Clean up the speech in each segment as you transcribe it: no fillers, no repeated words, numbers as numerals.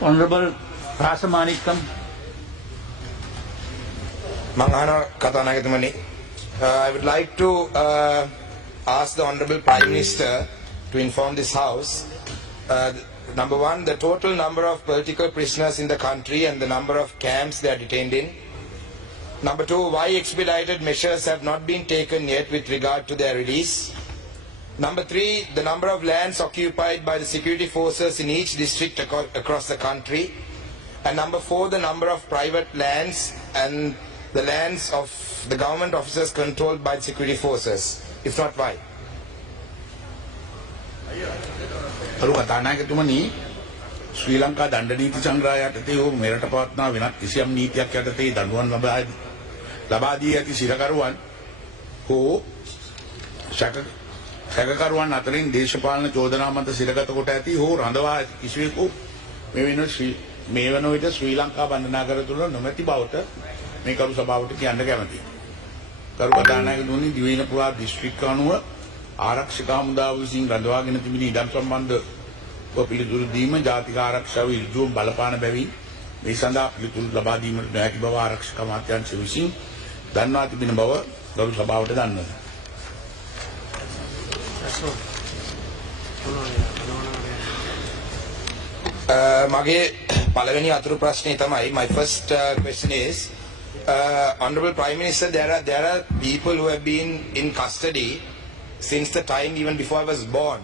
Honorable Rasamanikam. Mangana Katanagatmani. I would like to ask the Honorable Prime Minister to inform this House. Number one, the total number of political prisoners in the country and the number of camps they are detained in. Number two, why expedited measures have not been taken yet with regard to their release. Number three, the number of lands occupied by the security forces in each district across the country. And number four, the number of private lands and the lands of the government officers controlled by the security forces. If not, why? ශ්‍රී ලංකා දණ්ඩ නීති සංග්‍රහය යටතේ හෝ මෙරට පවත්නා වෙනත් කිසියම් නීතියක් යටතේ දඬුවම් ලබා දී ඇති සිරකරුවන් හෝ සැකකරුවන් අතරින් දේශපාලන චෝදනා මත සිරගත කොට ඇති හෝ රඳවා ඇති කිසිවෙකු මේ වන විට ශ්‍රී ලංකා බන්ධනාගාර තුළ නොමැති බවට මේ කරු සභාවට කියන්න කැමැතියි. කරු කතානායකතුමනි, දිවයින පුරා දිස්ත්‍රික්ක අනුව ආරක්ෂක හමුදාව විසින් රඳවාගෙන තිබෙන ඉඩම් සම්බන්ධ පිළිතුරු දීම ජාතික ආරක්ෂාව ඍජුවම බලපාන බැවින් මේ සඳහා පිළිතුරු ලබා දීමට නොහැකි බව ආරක්ෂක අමාත්‍යාංශ විසින් දන්වා තිබෙන බව ගරු සභාවට දන්වනවා. මගේ පළවෙනි අතුරු ප්‍රශ්නේ තමයි, my first question is, Honorable Prime Minister, there are people who have been in custody since the time even before I was born.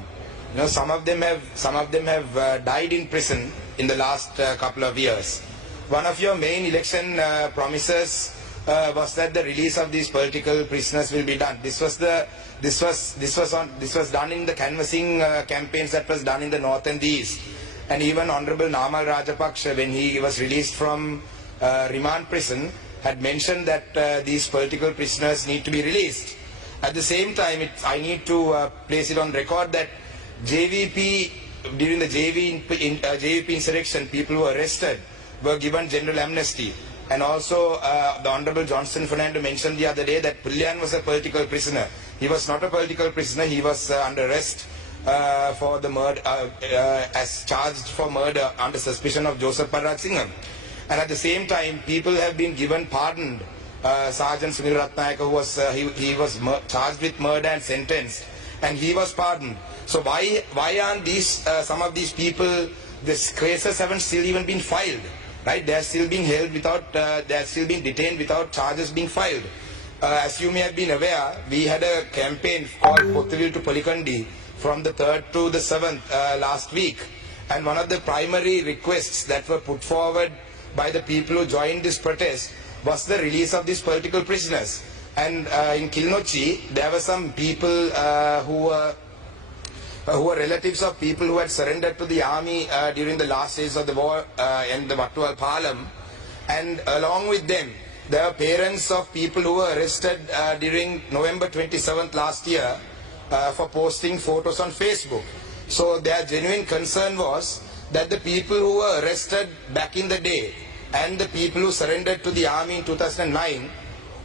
You know, some of them have died in prison in the last couple of years. One of your main election promises was that the release of these political prisoners will be done. This was done in the canvassing campaigns that was done in the north and the east. And even Honorable Namal Rajapaksa, when he was released from remand prison, had mentioned that these political prisoners need to be released. At the same time, I need to place it on record that JVP, during the JVP insurrection, people who were arrested were given general amnesty. And also the Honorable Johnson Fernando mentioned the other day that Pullian was a political prisoner. He was not a political prisoner, he was under arrest for the murder, as charged for murder under suspicion of Joseph Parag Singham. And at the same time, people have been given pardoned. Sergeant Sunil Ratnayaka, who was he was charged with murder and sentenced, and he was pardoned. So why aren't these some of these people, these cases haven't still even been filed, right? They are still being held without, they are still being detained without charges being filed. As you may have been aware, we had a campaign called Pottuvil to Polikandi from the 3rd to the 7th last week, and one of the primary requests that were put forward by the people who joined this protest was the release of these political prisoners. And in Kilnochi, there were some people who were relatives of people who had surrendered to the army during the last days of the war in the Wattuwal Palam. And along with them, there were parents of people who were arrested during November 27th last year for posting photos on Facebook. So their genuine concern was that the people who were arrested back in the day and the people who surrendered to the army in 2009,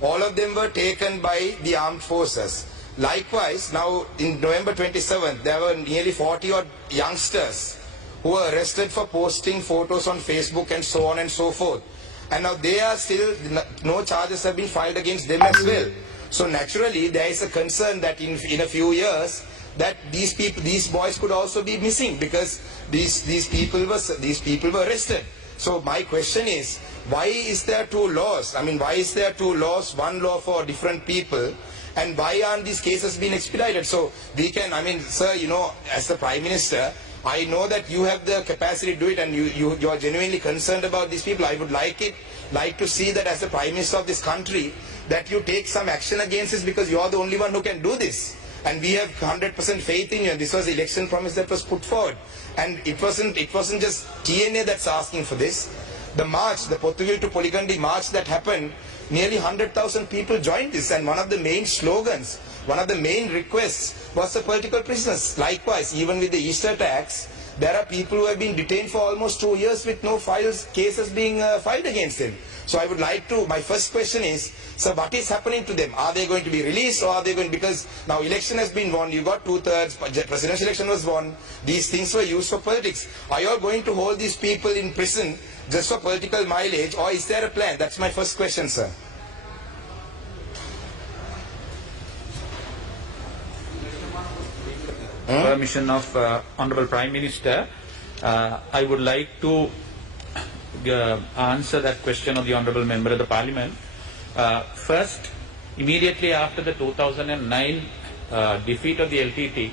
all of them were taken by the armed forces. Likewise, now in November 27th, there were nearly 40 odd youngsters who were arrested for posting photos on Facebook and so on and so forth. And now they are still, no charges have been filed against them as well. So naturally, there is a concern that in a few years, that these boys could also be missing because these people were arrested. So my question is, why is there two laws? I mean, why is there two laws, one law for different people, and why aren't these cases being expedited? So we can, I mean, sir, you know, as the Prime Minister, I know that you have the capacity to do it and you are genuinely concerned about these people. I would like to see that as the Prime Minister of this country, that you take some action against this because you are the only one who can do this. And we have 100% faith in you. And this was the election promise that was put forward. And it wasn't just TNA that's asking for this. The march, the Pottuvil to Polikandi march that happened, nearly 100,000 people joined this. And one of the main slogans, one of the main requests was the political prisoners. Likewise, even with the Easter attacks, there are people who have been detained for almost 2 years with no cases being filed against them. So I would like to, my first question is, sir, what is happening to them? Are they going to be released, or are they going, because now election has been won, you got 2/3, presidential election was won, these things were used for politics. Are you all going to hold these people in prison just for political mileage, or is there a plan? That's my first question, sir. Permission of Honorable Prime Minister, I would like to answer that question of the Honorable Member of the Parliament. First, immediately after the 2009 defeat of the LTT,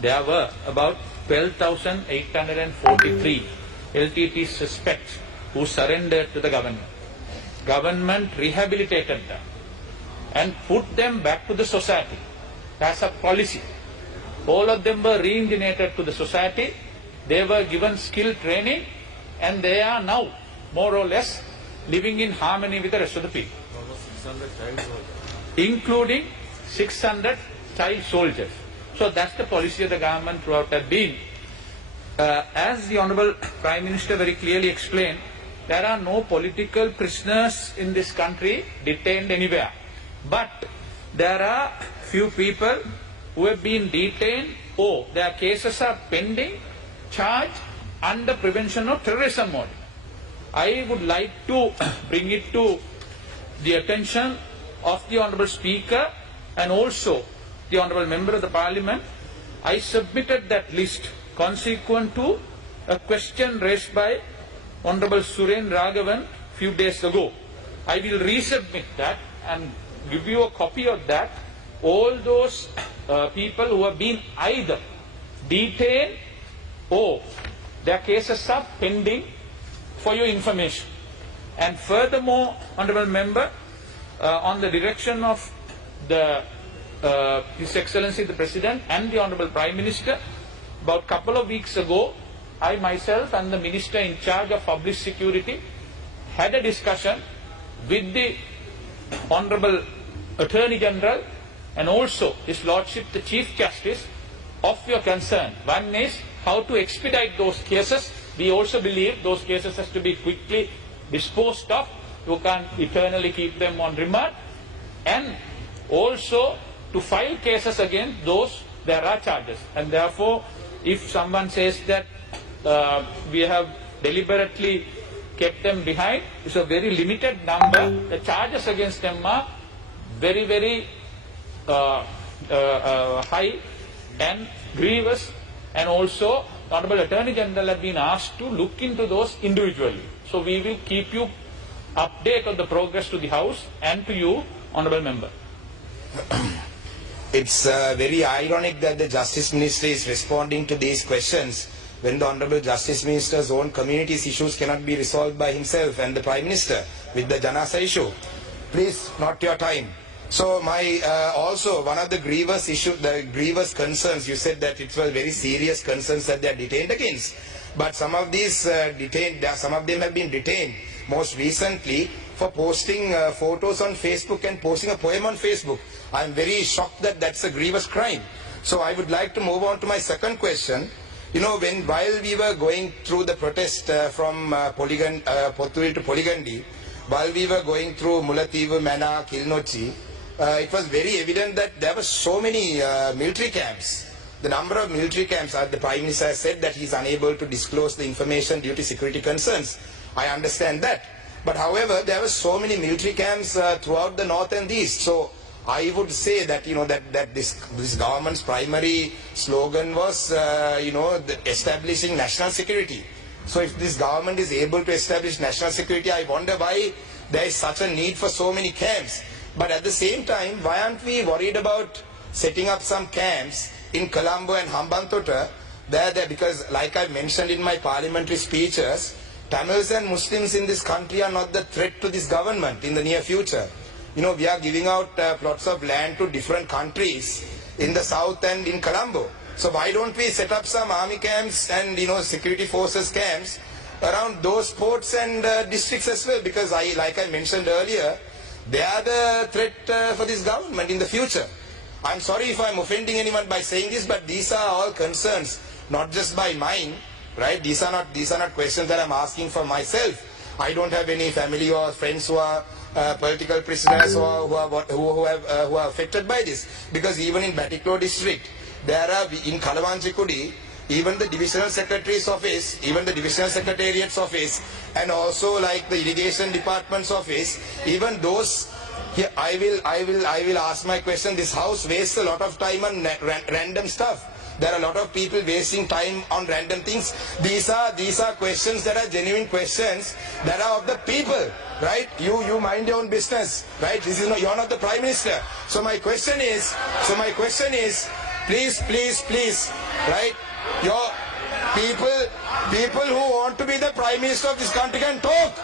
there were about 12,843 LTT suspects who surrendered to the government. Government rehabilitated them and put them back to the society as a policy. All of them were reintegrated to the society. They were given skill training, and they are now more or less living in harmony with the rest of the people, including 600 child soldiers. So that's the policy of the government throughout that been. As the Honourable Prime Minister very clearly explained, there are no political prisoners in this country detained anywhere. But there are few people who have been detained or their cases are pending, charged under Prevention of Terrorism Ordinance. I would like to bring it to the attention of the Honourable Speaker and also the Honourable Member of the Parliament. I submitted that list consequent to a question raised by Honourable Suren Raghavan few days ago. I will resubmit that and give you a copy of that. All those people who have been either detained or their cases are pending, for your information. And furthermore, Honourable Member, on the direction of His Excellency the President and the Honourable Prime Minister, about a couple of weeks ago, I myself and the Minister in charge of Public Security had a discussion with the Honourable Attorney General and also His Lordship the Chief Justice of your concern. One is how to expedite those cases. We also believe those cases has to be quickly disposed of. You can't eternally keep them on remand. And also to file cases against those there are charges. And therefore, if someone says that we have deliberately kept them behind, it's a very limited number. The charges against them are very, very high and grievous, and also the Honourable Attorney General has been asked to look into those individually. So we will keep you update on the progress to the House and to you, Honourable Member. It's very ironic that the Justice Minister is responding to these questions when the Honourable Justice Minister's own community's issues cannot be resolved by himself and the Prime Minister with the Janasa issue. Please, not your time. So my also one of the grievous concerns, you said that it was very serious concerns that they are detained against. But some of these some of them have been detained most recently for posting photos on Facebook and posting a poem on Facebook. I am very shocked that that's a grievous crime. So I would like to move on to my second question. You know, while we were going through the protest from Pothuil to Poligandi, while we were going through Mullaitivu, Mana, Kilnochi, it was very evident that there were so many military camps. The number of military camps, the Prime Minister has said that he is unable to disclose the information due to security concerns. I understand that. But however, there were so many military camps throughout the north and the east. So I would say that, you know, that this government's primary slogan was, establishing national security. So if this government is able to establish national security, I wonder why there is such a need for so many camps. But at the same time, why aren't we worried about setting up some camps in Colombo and Hambantota? Because like I mentioned in my parliamentary speeches, Tamils and Muslims in this country are not the threat to this government in the near future. You know, we are giving out plots of land to different countries in the south and in Colombo. So why don't we set up some army camps and, security forces camps around those ports and districts as well? Because like I mentioned earlier, they are the threat for this government in the future. I'm sorry if I'm offending anyone by saying this, but these are all concerns, not just by mine, right? These are not questions that I'm asking for myself. I don't have any family or friends who are political prisoners who are affected by this. Because even in Batiklo district, there are in Kalawanchikudi, even the divisional secretary's office, even the divisional secretariat's office, and also like the irrigation department's office, even those. Here, I will ask my question. This house wastes a lot of time on random stuff. There are a lot of people wasting time on random things. These are questions that are genuine questions that are of the people, right? You mind your own business, right? This is not, you're not the Prime Minister. So my question is, please, right? Your people who want to be the Prime Minister of this country can talk.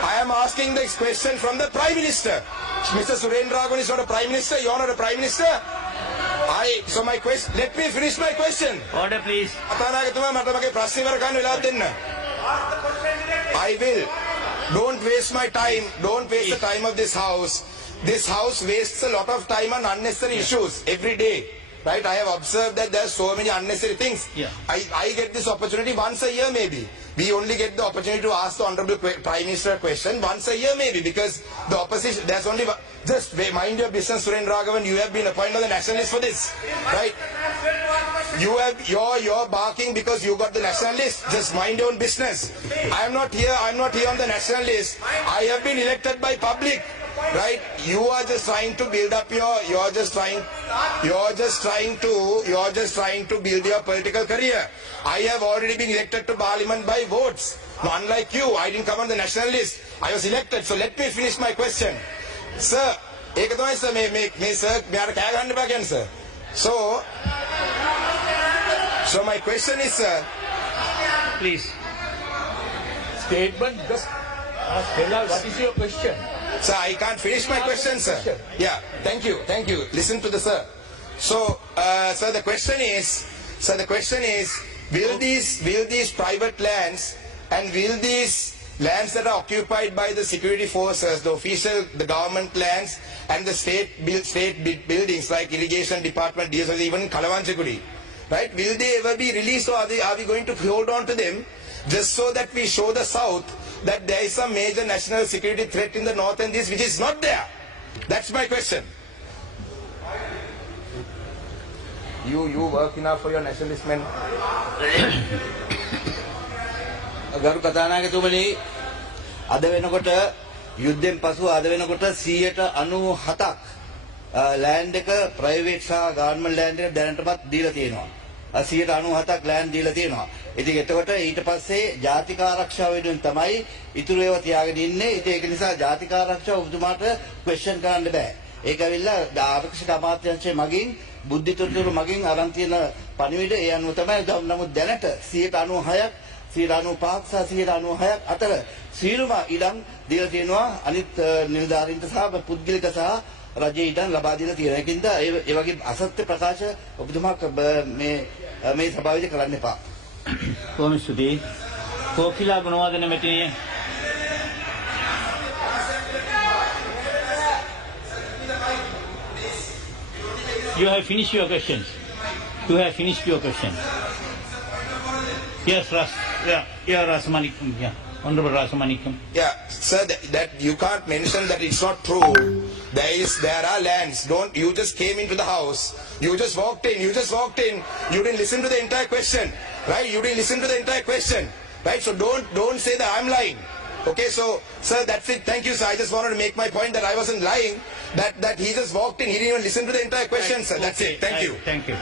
I am asking this question from the Prime Minister. Mr. Surendra Raghun is not a Prime Minister. You are not a Prime Minister. So my question. Let me finish my question. Order, please. I will. Don't waste my time. Don't waste the time of this house. This house wastes a lot of time on unnecessary issues every day. Right? I have observed that there are so many unnecessary things. Yeah. I get this opportunity once a year maybe. We only get the opportunity to ask the Honorable Prime Minister a question once a year maybe, because the opposition, there's only one. Just mind your business, Surendra Raghavan. You have been appointed as the nationalist for this. Right? You're barking because you got the national list. Just mind your own business. I'm not here on the national list. I have been elected by public. Right? You are just trying to build up you're just trying to build your political career. I have already been elected to Parliament by votes. Now, unlike you, I didn't come on the national list. I was elected. So let me finish my question. Sir, sir. So my question is, sir. Please. Statement, just tell us what is your question. Sir, I can't finish my question, sir. Yeah, thank you. Listen to the sir. So, sir, the question is, will these private lands and will these lands that are occupied by the security forces, the government lands and the state buildings like irrigation department, even Kalawanchikudi, right? Will they ever be released, or are we going to hold on to them just so that we show the South that there is some major national security threat in the north and this which is not there? That's my question. You work enough for your nationalist men. ගරු කතානායකතුමනි, අද වෙනකොට යුද්ධෙන් පසු අද වෙනකොට 97ක් land එක private සහ government land එක දැනටමත් දීලා තියෙනවා. 97ක් ලෑන්ඩ් දීලා තියෙනවා. ඉතින් එතකොට ඊට පස්සේ ජාතික ආරක්ෂාව වෙනුවෙන් තමයි ඉතුරු ඒවා තියාගෙන ඉන්නේ. ඉතින් ඒක නිසා ජාතික ආරක්ෂාව ඔබතුමාට ක්වෙස්චන් කරන්න බෑ. ඒක ඇවිල්ලා ආරක්ෂක අමාත්‍යාංශයේ මගින් බුද්ධිතොරතුරු මගින් අරන් තියෙන පණිවිඩ ඒ අනුව තමයි. නමුත් දැනට 96ක් 95ක් සහ 96ක් අතර සීලම ඉඩම් දීලා තියෙනවා අනිත් නිලධාරීන්ට සහ පුද්ගලික සහ රජයේ ඉඩම් ලබා දීලා තියෙනවා. ඒකින්ද ඒ වගේ අසත්‍ය ප්‍රකාශ ඔබතුමා මේ සභාවේදී කරන්න එපා. කොහොම ස්තුතියි. කෝකිලා Gunawardena මෙතනිය. You have finished your questions. Yes, Rasamanikam. Yeah, Honorable Rasamanikam. Yeah, sir, that you can't mention that it's not true. There are lands. You just came into the house. You just walked in. You didn't listen to the entire question, right? Right? So don't say that I'm lying. Okay, so sir, that's it. Thank you, sir. I just wanted to make my point that I wasn't lying. That he just walked in. He didn't even listen to the entire question, sir. That's it. Thank you. Thank you.